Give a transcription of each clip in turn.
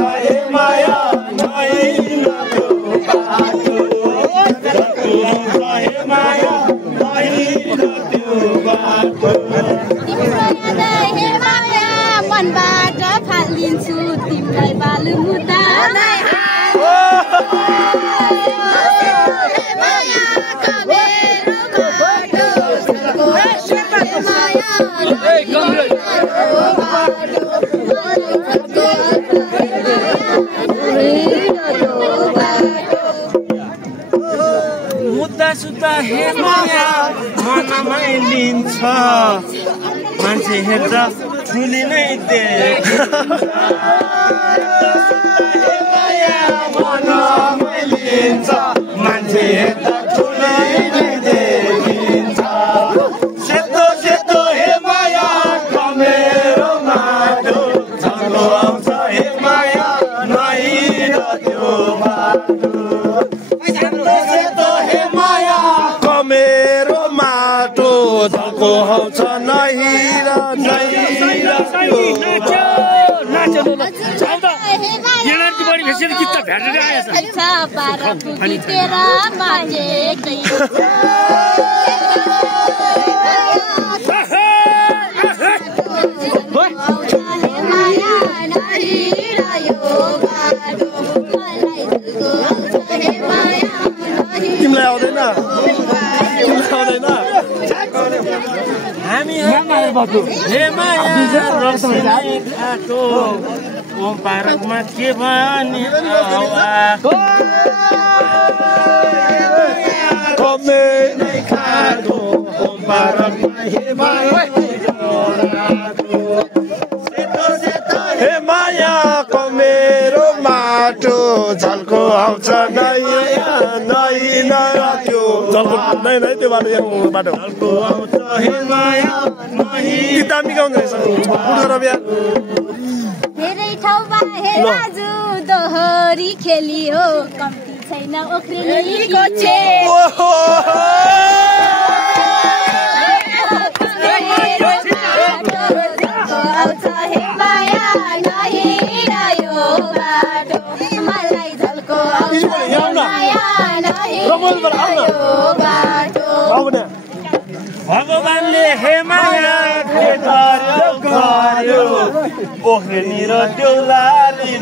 हे माया नहिन त्यो बाटो झल्को आउँछ हे माया नहिन त्यो बाटो हे माया मनबाट फालिन्छु तिमीलाई बालु मुद्दा मुद्दा सुद्धा हे माया मनमै लिन्छ मान्छे हेर्दा ठुली नै देखिन्छ मनमै लिन्छ मान्छे हेर्दा ठुली नै देखिन्छ सेतो सेतो हे माया कमेरो माटो झल्को आउँछ हे माया नहिन त्यो बाटो मेरो माटो झल्को आउँछ नहिर तिमीलाई आउँदैन हामी हे माया रक्सी खाएको ओम पार्कमा के भनी खाएको ओम पार्कमा हे माया कमेरो माटो झल्को आउँछ नहिन त्यो झल्को नै त्यो बाटो बाटो झल्को आउँछ हे माया नहिन दामी गाउँदै रहेछ धेरै ठाउँमा हे राजु दोहोरी खेलियो कम्ती छैन ओख्रिनीको छे आउँछ हे माया नहिन यो बाटो मलाई झल्को आउँछ माया नहिन यो बाटो भगवानले हे माया गर्यो ओख्रिनी र देउलारी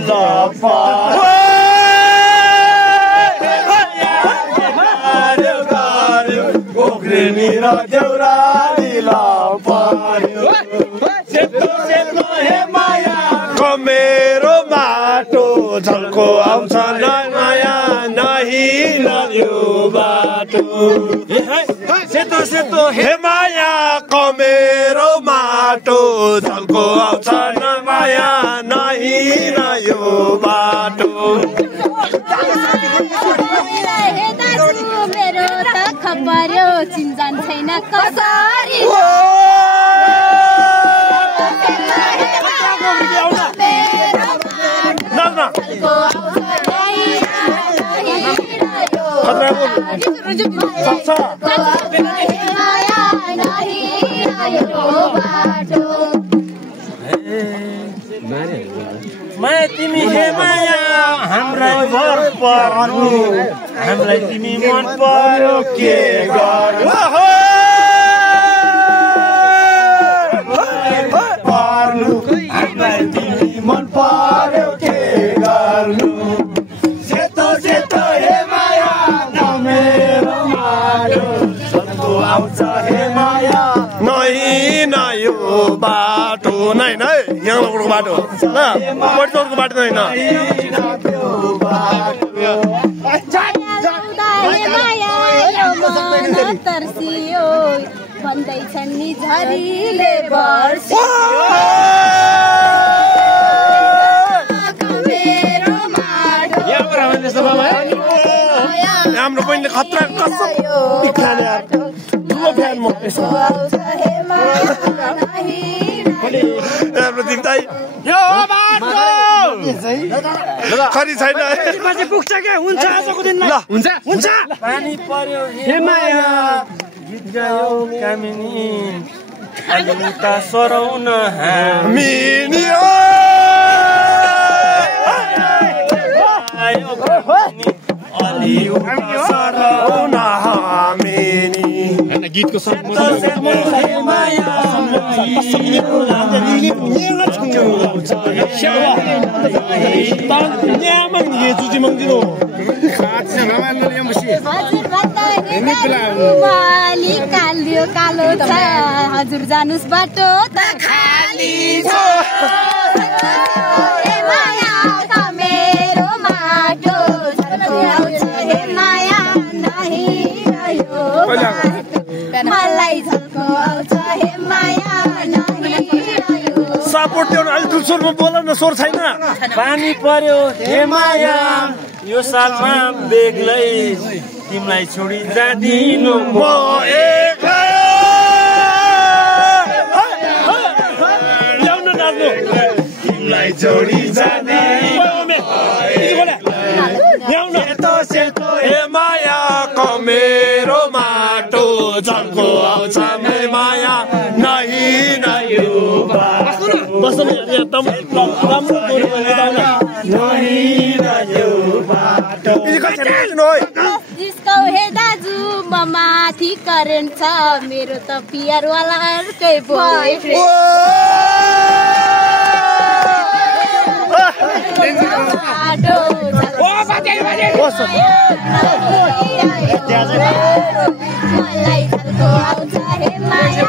ओख्रिनी र देउलारी लपर्यो सेतो सेतो हे माया कमेरो माटो झल्को आउँछ माया नहिन यो बाटो सेतो सेतो हे माया कमेरो माटो झल्को आउँछ माया नहिन यो बाटो मेरो त खबर्यो चिन्जान छैन कसरी माया तिमी हे माया हामीलाई घर पर्नु हामीलाई तिमी मन पर्यो के गर्नु हामीलाई तिमी मन पर्यो के गर्नु सेतो सेतो हे माया मेरो माटो झल्को आउँछ हे माया नहिन यो बाटो नै यहाँ बाटो ल पटको बाटो होइन तर्सियो भन्दैछन् नि झरीले बर्सियो हाम्रो बहिनीले खतरा कसम खाने ठुलो फ्यान म खरी छैन पुग्छ क्या हुन्छ आजको दिनमा हुन्छ हुन्छ पानी पर्यो हे माया गीत गायो कामिनी अलिता सराउन हामी गीतको कालो छ हजुर जानुस् बाटो त खाली छ मेरो माटो हे माया मलाई झल्को आउँछ हे माया सपोर्ट दिउन अलि ठुलो स्वरमा बोल न स्वर छैन पानी पर्यो हे माया यो सालमा बेग्लै तिमीलाई छोडी जादिनु म एक्लै ल्याउन नाच्नु तिमीलाई छोडी जादिनु ल्याउन सेतो हे माया मेरो माटो झल्को आउँछ हे माया नही नयो बस्नु राम्रो जिस्कौ हे दाजु म माथि करेन्ट छ मेरो त पियरवाला अर्कै भयो मलाई झल्को आउँछ हे माया